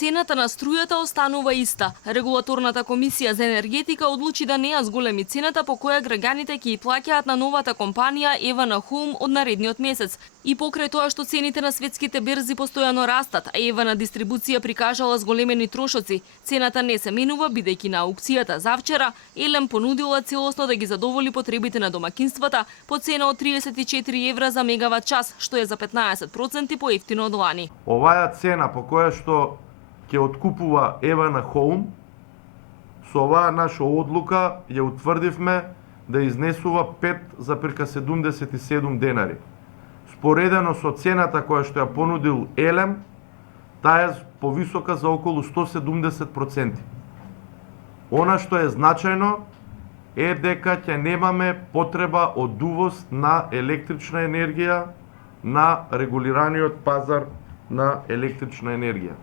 цената на струјата останува иста. Регулаторната комисија за енергетика одлучи да не ја зголеми цената по која граѓаните ќе ја плаќаат на новата компанија Евана Хоум од наредниот месец. И покрај тоа што цените на светските берзи постојано растат, а Евана дистрибуција прикажала зголемени трошоци, цената не се менува бидејќи на аукцијата завчера Елем понудила целосно да ги задоволи потребите на домакинствата по цена од 34 евра за мегават час, што е за 15% поевтино од лани. Оваа цена по која што ќе откупува Евана Хоум, со оваа наша одлука ја утврдивме да изнесува 5,77 денари. Споредено со цената која што ја понудил Елем, таа е повисока за околу 170%. Она што е значајно е дека ќе немаме потреба од увоз на електрична енергија на регулираниот пазар на електрична енергија.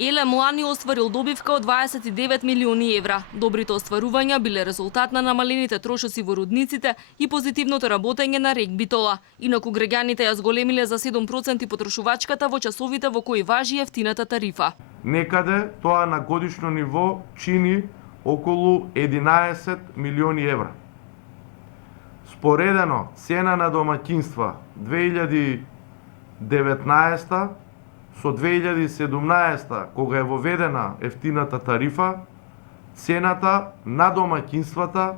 Елем лани остварил добивка од 29 милиони евра. Добрите остварувања биле резултат на намалените трошоци во рудниците и позитивното работење на РЕК Битола. Инаку граѓаните ја зголемиле за 7% потрошувачката во часовите во кои важи ефтината тарифа. Некаде тоа на годишно ниво чини околу 11 милиони евра. Споредено цена на домаќинства 2019 со 2017 кога е воведена ефтината тарифа, цената на домаќинствата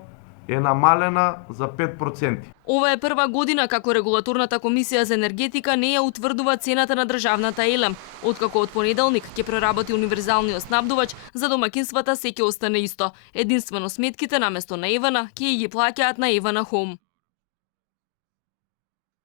е намалена за 5%. Ова е прва година како регулаторната комисија за енергетика не ја утврдува цената на државната Елем, откако од понеделник ќе проработи универзалниот снабдувач, за домаќинствата се ќе остане исто. Единствено сметките наместо на Евана ќе ги плаќаат на Евана Хоум.